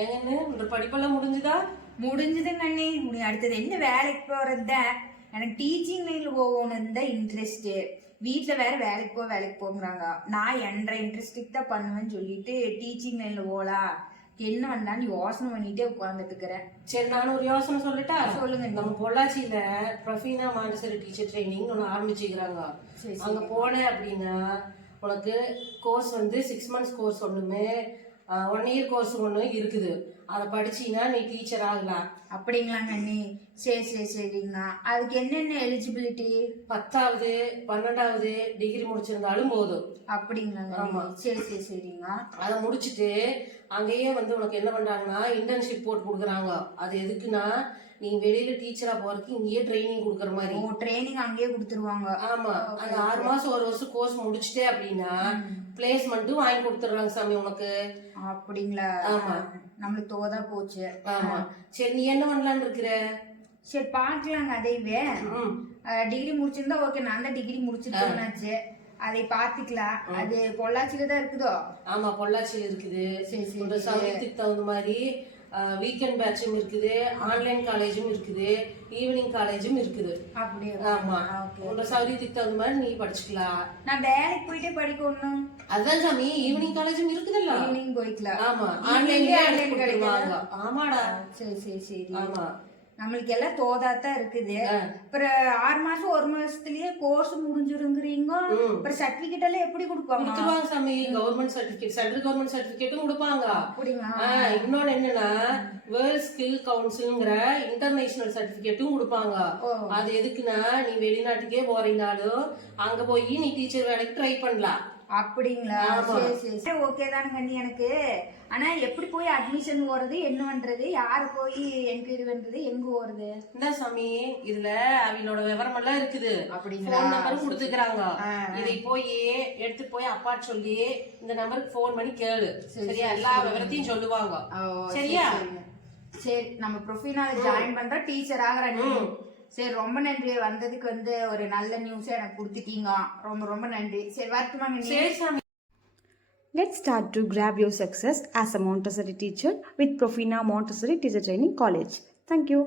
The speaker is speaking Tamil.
ஏங்கன்னு உங்க படிப்பெல்லாம் முடிஞ்சுதா? முடிஞ்சதுங்க அண்ணி. அடுத்தது என்ன வேலைக்கு போறது? எனக்கு டீச்சிங் லைன்ல போகணும்னு தான் இன்ட்ரெஸ்ட். வீட்டுல வேற வேலைக்கு போங்கிறாங்க. நான் என்ற இன்ட்ரெஸ்ட்டுக்கு தான் பண்ணுவேன்னு சொல்லிட்டு டீச்சிங் லைன்ல போகலாம் என்ன பண்ணலான்னு யோசனை பண்ணிட்டே உட்கார்ந்துட்டு இருக்கிறேன். சரி, நான் ஒரு யோசனை சொல்லட்டா? சொல்லுங்க. நம்ம பொள்ளாச்சியில ப்ரொஃபீனா மாண்டசரி டீச்சர் ட்ரைனிங் ஒன்று ஆரம்பிச்சுக்கிறாங்க. அங்க போனேன் அப்படின்னா உனக்கு கோர்ஸ் வந்து 6 months கோர்ஸ் ஒண்ணுமே 1 year கோர்ஸ் ஒண்ணு இருக்குது. அதை படிச்சீங்கன்னா நீ டீச்சர் ஆகலாம். அப்படிங்களாங்க அண்ணி? சரிங்க. அதுக்கு என்னென்ன எலிஜிபிலிட்டி? 10வது 12வது டிகிரி முடிச்சிருந்தாலும் போதும். அப்படிங்களாங்க? ஆமா. சரிங்க. அதை முடிச்சுட்டு அங்கேயே வந்து உனக்கு என்ன பண்றாங்கன்னா இன்டர்ன்ஷிப் போட்டு கொடுக்குறாங்க. அது எதுக்குன்னா நீ வெளியில டீச்சரா போறதுக்கு இங்கேயே ட்ரைனிங் கொடுக்குற மாதிரி. ட்ரைனிங் அங்கேயே கொடுத்துருவாங்க? ஆமா. அந்த 6 மாசம் 1 வருஷம் கோர்ஸ் முடிச்சுட்டே அப்படின்னா பிளேஸ்மெண்ட்டும் வாங்கி கொடுத்துடுறாங்க சாமி உனக்கு. அப்படிங்களா? ஆமா. நம்மளுக்கு தோதா போச்சு. ஆமா. சரி, நீ என்ன பண்ணலான்னு இருக்கிற? சரி, பாக்கலாங்க. அதைவே டிகிரி முடிச்சிருந்தா ஓகே. நான் தான் டிகிரி முடிச்சிருக்கேன்னாச்சு. அதை பாத்துக்கலாம். அது பொள்ளாச்சியில தான் இருக்குதோ? ஆமா, பொள்ளாச்சியில இருக்குது. சரி, சமயத்துக்கு தகுந்த மாதிரி வீக்கெண்ட் பேட்சும் இருக்குது, ஆன்லைன் காலேஜும் இருக்குது, ஈவினிங் காலேஜும் இருக்குது. அப்படியே? ஆமா. உங்க சௌகரியத்துக்கு தகுந்த மாதிரி நீ படிச்சுக்கலாம். நான் வேலைக்கு போயிட்டே படிக்கணும். அதான் சாமி, ஈவினிங் காலேஜும் இருக்குதுல்ல. ஈவினிங் போய்க்கலாம். ஆமா, ஆன்லைன் கிடைக்குவாங்க. ஆமாடா. சரி. ஆமா. நம்மளுக்கு எல்லாம் தோதாத்தான் இருக்குது. அப்புறம் 6 மாசம் 1 மாசத்துலயே கோர்ஸ் முடிஞ்சிருங்கிறீங்க. அப்புறம் சர்டிபிகேட் எல்லாம் எப்படி கொடுப்பாங்க சாமி? கவர்மெண்ட் சர்டிபிகேட், சென்ட்ரல் கவர்மெண்ட் சர்டிபிகேட்டும் கொடுப்பாங்க. அப்படிங்களா? இன்னொன்னு என்னன்னா வேர்ல்ட் ஸ்கில் கவுன்சில்ங்கிற இன்டர்நேஷனல் சர்டிபிகேட்டும் கொடுப்பாங்க. அது எதுக்குன்னா நீ வெளிநாட்டுக்கே போறீங்கனாலும் அங்க போய் நீ டீச்சர் வேலைக்கு ட்ரை பண்ணலாம். அப்படிங்களா? சரி ஓகே தானுங்க அண்ணி எனக்கு. ஆனா எப்படி போய் அட்மிஷன் போறது, என்ன பண்றது, யார போய் என்கொயரி பண்றது, எங்க போறது? இந்த சாமி இதுல அவங்களோட விவரம் எல்லாம் இருக்குது. அப்படிங்களா? போன் நம்பரும் கொடுத்துக்கிறாங்க. இதை போய் எடுத்து போய் அப்பா சொல்லி இந்த நம்பருக்கு போன் பண்ணி கேளு. சரியா? எல்லா விவரத்தையும் சொல்லுவாங்க. சரியா? சரி, நம்ம ப்ரொஃபீனால ஜாயின் பண்றோம், டீச்சர் ஆகுறேன். சரி, ரொம்ப நன்றி. வந்ததுக்கு வந்து ஒரு நல்ல நியூஸ் எனக்கு கொடுத்துட்டீங்க. ரொம்ப நன்றி. சரி, வரட்டுமாங்க? சரி சாமி. Let's start to grab your success as a Montessori teacher with Profina Montessori Teacher Training College. Thank you.